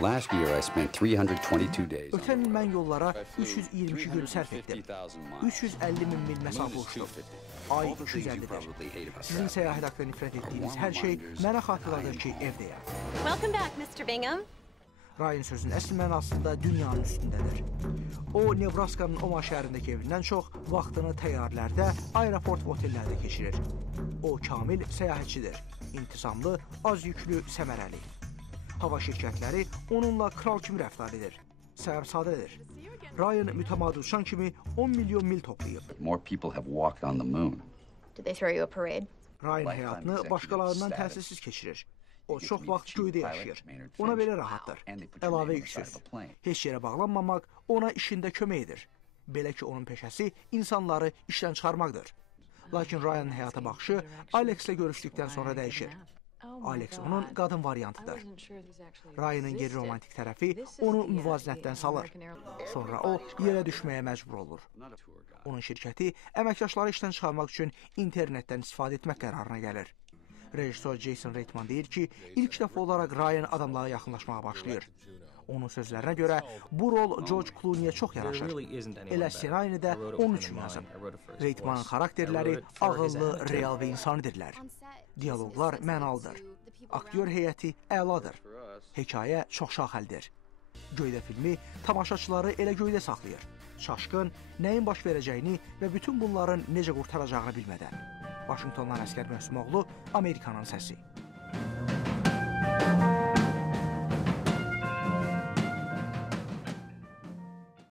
Last year, I spent 322 days. Ötən il mən yollara 322 gün sərf etdim. 350 min mil məsafə uçdum. Ay 250-dir. Sizin səyahət haqqında nifrət etdiyiniz hər şey mənə xatırladır ki, evdəyəm. Welcome back, Mr. Bingham. Ryan sözünün əsl mənasında dünyanın üstündədir. O, Nebraskanın Oma şəhərindəki evindən çox vaxtını təyyarələrdə, aeroport və otellərdə keçirir. O, kamil səyahətçidir. İntizamlı, az yüklü, səmərəli. Hava şirkətləri onunla kral kimi rəftar edir. Səbəb sadədir. Ryan mütəmadi uçan kimi 10 milyon mil toplayıb. More people have walked on the moon. Did they throw you a parade? Ryan həyatını başqalarından təsirsiz keçirir. O çox vaxt göydə yaşayır. Ona belə rahatdır. Əlavə yüksüz. Heç yerə bağlanmamaq ona işində kömək edir. Belə ki, onun peşəsi insanları işdən çıxarmaqdır. Lakin Ryan'ın həyata baxışı Alex'lə görüşdükdən sonra dəyişir. Alex onun qadın variantıdır. Ryan'ın geri romantik tərəfi onu müvazinətdən salır. Sonra o yerə düşməyə məcbur olur. Onun şirkəti əməkdaşları işdən çıxarmaq üçün internetdən istifadə etmək qərarına gəlir. Rejissor Jason Reitman deyir ki, ilk dəfə olaraq Ryan adamlara yaxınlaşmağa başlayır. Onun sözlərinə görə bu rol George Clooney'ə çox yaraşır. Elə ssenarini də onun üçün yazıb. Reitmanın xarakterləri ağıllı, real və insanidirlər. Diyaloqlar mənalıdır. Aktyor heyəti əladır. Hekayə çox şaxəldir. Göydə filmi tamaşaçıları elə göydə saxlayır. Çaşqın, nəyin baş verəcəyini və bütün bunların necə qurtaracağını bilmədən. Vaşinqtondan Əsgər Məhsümoğlu, Amerikanın səsi.